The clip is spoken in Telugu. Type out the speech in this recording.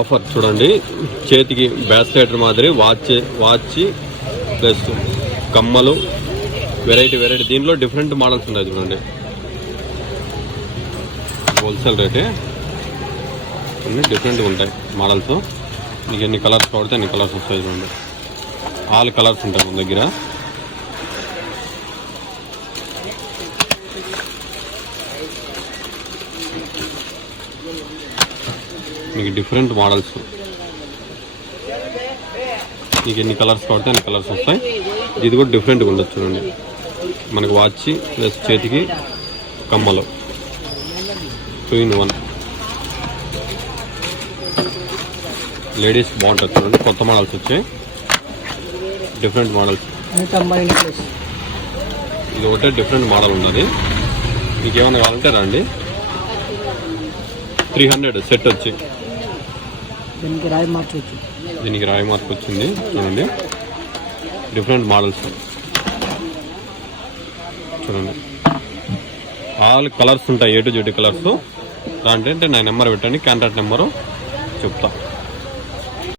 ఆఫర్ చూడండి, చేతికి బ్యాక్ సైడ్ మాదిరి వాచ్ ప్లస్ కమ్మలు, వెరైటీ దీంట్లో డిఫరెంట్ మోడల్స్ ఉన్నాయి చూడండి. హోల్సేల్ రేటే అన్ని డిఫరెంట్గా ఉంటాయి మోడల్స్. మీకు ఎన్ని కలర్స్ కావాలితే అన్ని కలర్స్ వస్తాయి చూడండి. ఆల్ కలర్స్ ఉంటాయి మన దగ్గర. మీకు డిఫరెంట్ మోడల్స్, మీకు ఎన్ని కలర్స్ కావాలితే అన్ని కలర్స్ వస్తాయి. ఇది కూడా డిఫరెంట్గా ఉండొచ్చు చూడండి. మనకు వాచ్ ప్లస్ చేతికి కమ్మలు 2 in 1. లేడీస్ బాగుంటుంది చూడండి. కొత్త మోడల్స్ వచ్చాయి, డిఫరెంట్ మోడల్స్. ఇది ఒకటే డిఫరెంట్ మోడల్ ఉన్నది. మీకు ఏమైనా కావాలంటే రండి. 300 సెట్ వచ్చి దీనికి రాయి మార్క్ వచ్చింది చూడండి. డిఫరెంట్ మోడల్స్ చూడండి. ఆల్ కలర్స్ ఉంటాయి, A to Z కలర్స్. దాంట్లో నా నెంబర్ పెట్టండి, కాంటాక్ట్ నెంబరు చెప్తా.